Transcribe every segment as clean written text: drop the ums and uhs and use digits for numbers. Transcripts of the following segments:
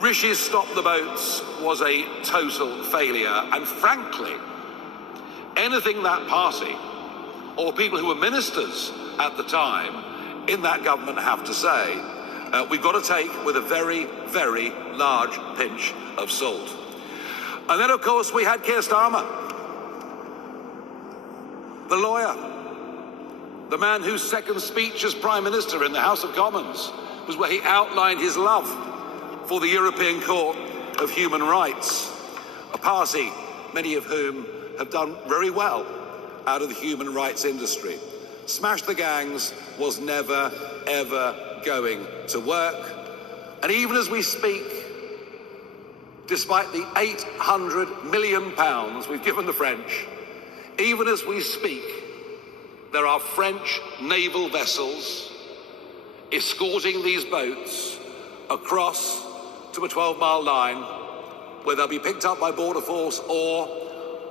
Rishi's Stop the Boats was a total failure, and frankly, anything that party or people who were ministers at the time in that government have to say, we've got to take with a very, very large pinch of salt. And then, of course, we had Keir Starmer, the lawyer, the man whose second speech as Prime Minister in the House of Commons was where he outlined his love for the European Court of Human Rights, a party many of whom have done very well out of the human rights industry. Smash the gangs was never, ever going to work. And even as we speak, despite the £800 million we've given the French, even as we speak, there are French naval vessels escorting these boats across to a 12-mile line where they'll be picked up by Border Force or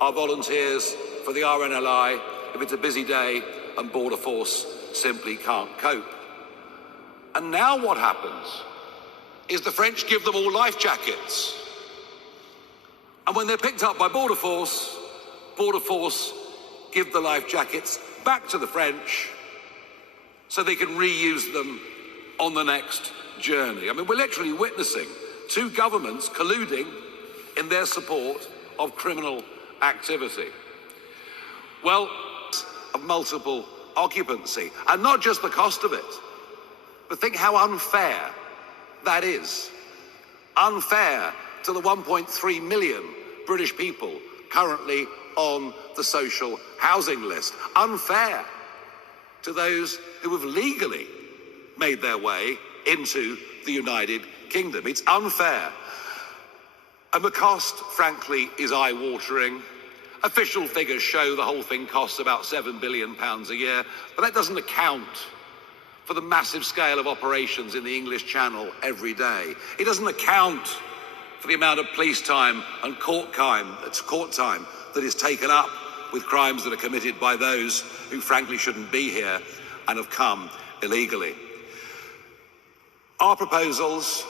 our volunteers for the RNLI if it's a busy day and Border Force simply can't cope. And now what happens is the French give them all life jackets. And when they're picked up by Border Force give the life jackets back to the French so they can reuse them on the next journey. I mean, we're literally witnessing two governments colluding in their support of criminal activity. Well, of multiple occupancy, and not just the cost of it, but think how unfair that is. Unfair to the 1.3 million British people currently on the social housing list. Unfair to those who have legally made their way into the United Kingdom. It's unfair. And the cost, frankly, is eye-watering. Official figures show the whole thing costs about £7 billion a year, but that doesn't account for the massive scale of operations in the English Channel every day. It doesn't account for the amount of police time and court time that is taken up with crimes that are committed by those who frankly shouldn't be here and have come illegally. Our proposals